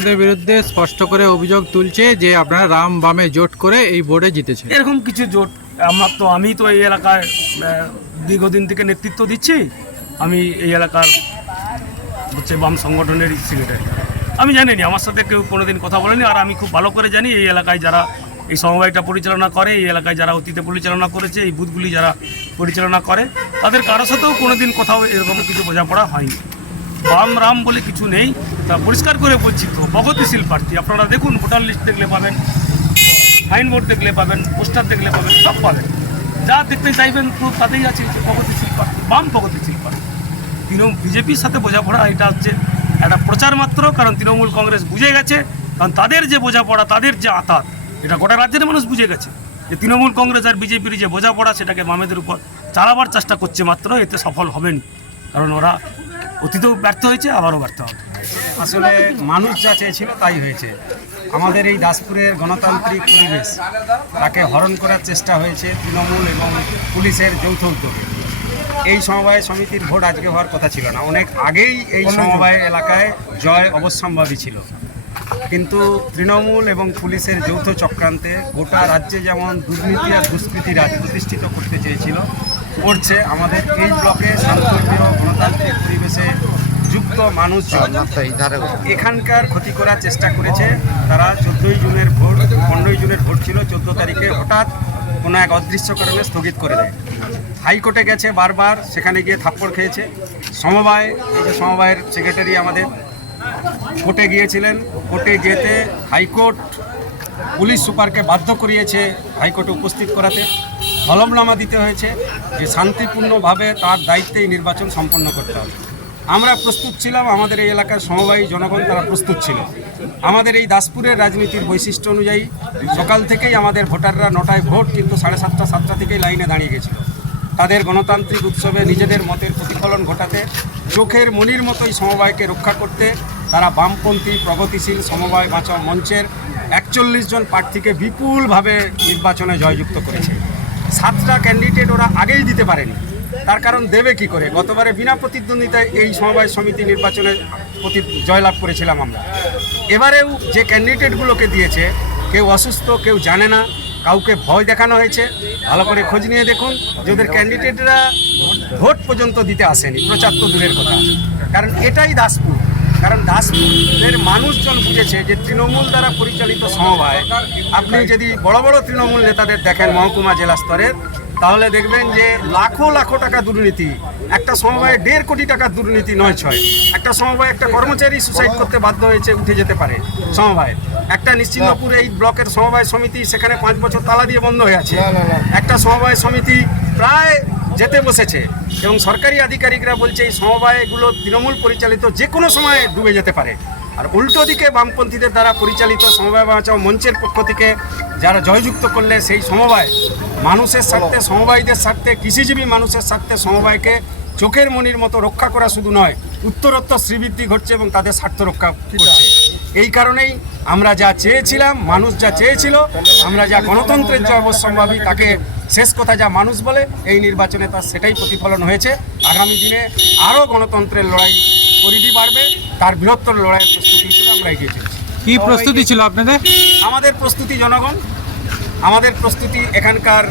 আপনাদের বিরুদ্ধে স্পষ্ট করে অভিযোগ তুলছে যে আপনারা রাম বামে জোট করে এই বোর্ডে জিতেছে। এরকম কিছু জোট আমি তো এই এলাকায় দীর্ঘদিন থেকে নেতৃত্ব দিচ্ছি। আমি এই এলাকার হচ্ছে বাম সংগঠনের সেক্রেটারি। আমি জানিনি, আমার সাথে কেউ কোনোদিন কথা বলেনি। আর আমি খুব ভালো করে জানি এই এলাকায় যারা এই সমবায়টা পরিচালনা করে, এই এলাকায় যারা অতীতে পরিচালনা করেছে, এই বুথগুলি যারা পরিচালনা করে, তাদের কারোর সাথেও কোনোদিন কোথাও এরকম কিছু বোঝাপড়া হয়নি। বাম রাম বলে কিছু নেই, তা পরিষ্কার করে বলছি। তো প্রগতিশীল প্রার্থী আপনারা দেখুন, ভোটার লিস্ট দেখলে পাবেন, সাইনবোর্ড দেখলে পাবেন, পোস্টার দেখলে পাবেন, সব পাবেন। যা দেখতে চাইবেন তো তাতেই আছে যে প্রগতিশীল প্রার্থী, বাম প্রগতিশীল প্রার্থী। বিজেপির সাথে বোঝাপড়া এটা হচ্ছে একটা প্রচার মাত্র। কারণ তৃণমূল কংগ্রেস বুঝে গেছে, কারণ তাদের যে বোঝাপড়া, তাদের যে আঁতাত, এটা গোটা রাজ্যের মানুষ বুঝে গেছে যে তৃণমূল কংগ্রেস আর বিজেপির যে বোঝাপড়া, সেটাকে বামেদের উপর চালাবার চেষ্টা করছে মাত্র, এতে সফল হবেনি। কারণ ওরা অতীতেও ব্যর্থ হয়েছে, আবারও ব্যর্থ হবে। আসলে মানুষ যা চেয়েছিল তাই হয়েছে। আমাদের এই দাসপুরের গণতান্ত্রিক পরিবেশ তাকে হরণ করার চেষ্টা হয়েছে তৃণমূল এবং পুলিশের যৌথ উদ্যোগে। এই সমবায় সমিতির ভোট আজকে হওয়ার কথা ছিল না, অনেক আগেই এই সমবায় এলাকায় জয় অবশ্যম্ভাবী ছিল। কিন্তু তৃণমূল এবং পুলিশের যৌথ চক্রান্তে গোটা রাজ্যে যেমন দুর্নীতি আর দুষ্কৃতি রাজ প্রতিষ্ঠিত করতে চেয়েছিল, করছে। আমাদের এই ব্লকে শান্তপ্রিয় গণতান্ত্রিক পরিবেশে যুক্ত মানুষজন এখানকার ক্ষতি করার চেষ্টা করেছে। তারা 14ই জুনের ভোট, 15ই জুনের ভোট ছিল, 14 তারিখে হঠাৎ কোনো এক অদৃশ্য কারণে স্থগিত করে দেয়। হাইকোর্টে গেছে বারবার, সেখানে গিয়ে থাপ্পড় খেয়েছে। সমবায়, এই যে সমবায়ের সেক্রেটারি আমাদের, কোর্টে গিয়েছিলেন। কোর্টে যেতে হাইকোর্ট পুলিশ সুপারকে বাধ্য করিয়েছে হাইকোর্টে উপস্থিত করাতে। হলফনামা দিতে হয়েছে যে শান্তিপূর্ণভাবে তার দায়িত্বেই নির্বাচন সম্পন্ন করতে হবে। আমরা প্রস্তুত ছিলাম, আমাদের এই এলাকার সমবায়ী জনগণ তারা প্রস্তুত ছিল। আমাদের এই দাসপুরের রাজনীতির বৈশিষ্ট্য অনুযায়ী সকাল থেকেই আমাদের ভোটাররা 9টায় ভোট, কিন্তু 7:30 7টা থেকেই লাইনে দাঁড়িয়ে গেছিল। তাদের গণতান্ত্রিক উৎসবে নিজেদের মতের প্রতিফলন ঘটাতে, চোখের মনির মতোই সমবায়কে রক্ষা করতে তারা বামপন্থী প্রগতিশীল সমবায় বাঁচাও মঞ্চের 41 জন প্রার্থীকে বিপুলভাবে নির্বাচনে জয়যুক্ত করেছে। 7টা ক্যান্ডিডেট ওরা আগেই দিতে পারেনি, তার কারণ দেবে কি করে? গতবারে বিনা প্রতিদ্বন্দ্বিতায় এই সমবায় সমিতি নির্বাচনে জয়লাভ করেছিলাম আমরা। এবারেও যে ক্যান্ডিডেটগুলোকে দিয়েছে, কেউ অসুস্থ, কেউ জানে না, কাউকে ভয় দেখানো হয়েছে। ভালো করে খোঁজ নিয়ে দেখুন যে ওদের ক্যান্ডিডেটরা ভোট পর্যন্ত দিতে আসেনি, প্রচার তো দূরের কথা। কারণ এটাই দাসপুর, কারণ দাসপুরের মানুষজন বুঝেছে যে তৃণমূল দ্বারা পরিচালিত সমবায়, আপনি যদি বড় বড় তৃণমূল নেতাদের দেখেন মহকুমা জেলা স্তরের, তাহলে দেখবেন যে লাখো লাখো টাকা দুর্নীতি। একটা সমবায়ে 1.5 কোটি টাকার দুর্নীতি 9-6। একটা সমবায় একটা কর্মচারী সুসাইড করতে বাধ্য হয়েছে, উঠে যেতে পারে সমবায়। একটা নিশ্চিন্তপুর এই ব্লকের সমবায় সমিতি, সেখানে 5 বছর তালা দিয়ে বন্ধ হয়ে আছে। একটা সমবায় সমিতি প্রায় যেতে বসেছে, এবং সরকারি আধিকারিকরা বলছে এই সমবায়গুলো তৃণমূল পরিচালিত, যে কোনো সময় ডুবে যেতে পারে। আর উল্টো দিকে বামপন্থীদের দ্বারা পরিচালিত সমবায় বাঁচাও মঞ্চের পক্ষ থেকে যারা জয়যুক্ত করলে, সেই সমবায় মানুষের স্বার্থে, সমবায়ীদের স্বার্থে, কৃষিজীবী মানুষের স্বার্থে সমবায়কে চোখের মনির মতো রক্ষা করা শুধু নয়, উত্তরোত্তর শ্রীবৃদ্ধি ঘটছে এবং তাদের স্বার্থ রক্ষা করছে। এই কারণেই আমরা যা চেয়েছিলাম, মানুষ যা চেয়েছিল, আমরা যা গণতন্ত্রের যে অবশ্যম্ভাবী, তাকে শেষ কথা যা মানুষ বলে, এই নির্বাচনে তার সেটাই প্রতিফলন হয়েছে। আগামী দিনে আরও গণতন্ত্রের লড়াই পরিধি বাড়বে, তার বৃহত্তর লড়াইয়ের প্রস্তুতি হিসেবে আমরা এগিয়ে চলছি। কি প্রস্তুতি ছিল আপনাদের? আমাদের প্রস্তুতি জনগণ, আমাদের প্রস্তুতি এখানকার,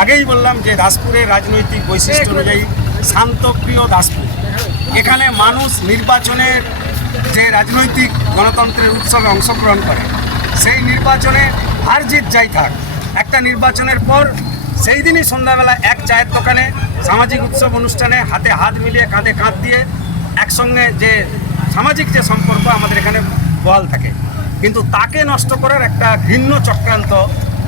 আগেই বললাম যে দাসপুরের রাজনৈতিক বৈশিষ্ট্য অনুযায়ী শান্তপ্রিয় দাসপুর। এখানে মানুষ নির্বাচনের যে রাজনৈতিক গণতন্ত্রের উৎসবে অংশগ্রহণ করে, সেই নির্বাচনে হার জিত যাই থাক, একটা নির্বাচনের পর সেই দিনই সন্ধ্যাবেলা এক চায়ের দোকানে সামাজিক উৎসব অনুষ্ঠানে হাতে হাত মিলিয়ে, কাঁধে কাঁধ দিয়ে একসঙ্গে যে সামাজিক যে সম্পর্ক আমাদের এখানে বহাল থাকে। কিন্তু তাকে নষ্ট করার একটা ঘৃণ্য চক্রান্ত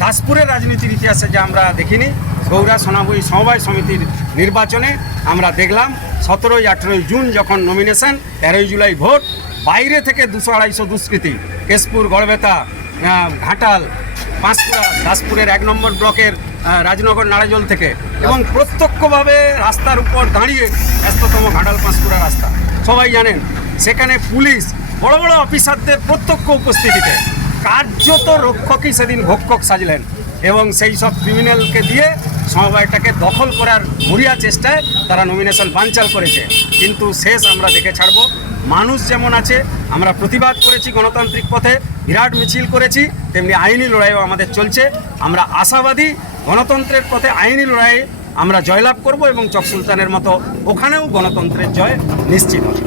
দাসপুরের রাজনীতির ইতিহাসে যা আমরা দেখিনি, গৌরা সোনাবই সমবায় সমিতির নির্বাচনে আমরা দেখলাম। 17ই 18ই জুন যখন নমিনেশন, 13ই জুলাই ভোট, বাইরে থেকে 200-250 দুষ্কৃতী, কেশপুর, গড়বেতা, ঘাটাল, পাঁশকুড়া, দাসপুরের 1 নম্বর ব্লকের রাজনগর নারাজল থেকে, এবং প্রত্যক্ষভাবে রাস্তার উপর দাঁড়িয়ে, ব্যস্ততম ঘাটাল পাঁশকুড়া রাস্তা সবাই জানেন, সেখানে পুলিশ বড় বড় অফিসারদের প্রত্যক্ষ উপস্থিতিতে কার্যত রক্ষকই সেদিন ভক্ষক সাজলেন, এবং সেই সব ক্রিমিনালকে দিয়ে সমবায়টাকে দখল করার মরিয়া চেষ্টায় তারা নমিনেশন বানচাল করেছে। কিন্তু শেষ আমরা দেখে ছাড়ব। মানুষ যেমন আছে, আমরা প্রতিবাদ করেছি গণতান্ত্রিক পথে, বিরাট মিছিল করেছি, তেমনি আইনি লড়াইও আমাদের চলছে। আমরা আশাবাদী গণতন্ত্রের পথে আইনি লড়াইয়ে আমরা জয়লাভ করব এবং চক সুলতানের মতো ওখানেও গণতন্ত্রের জয় নিশ্চিত হবে।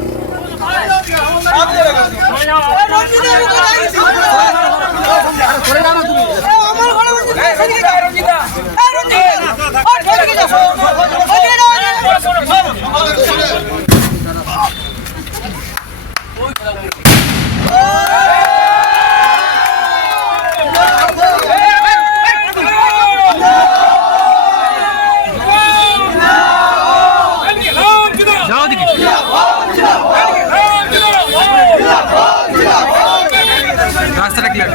যাও দিকে রাস্তাটা ক্লিয়ার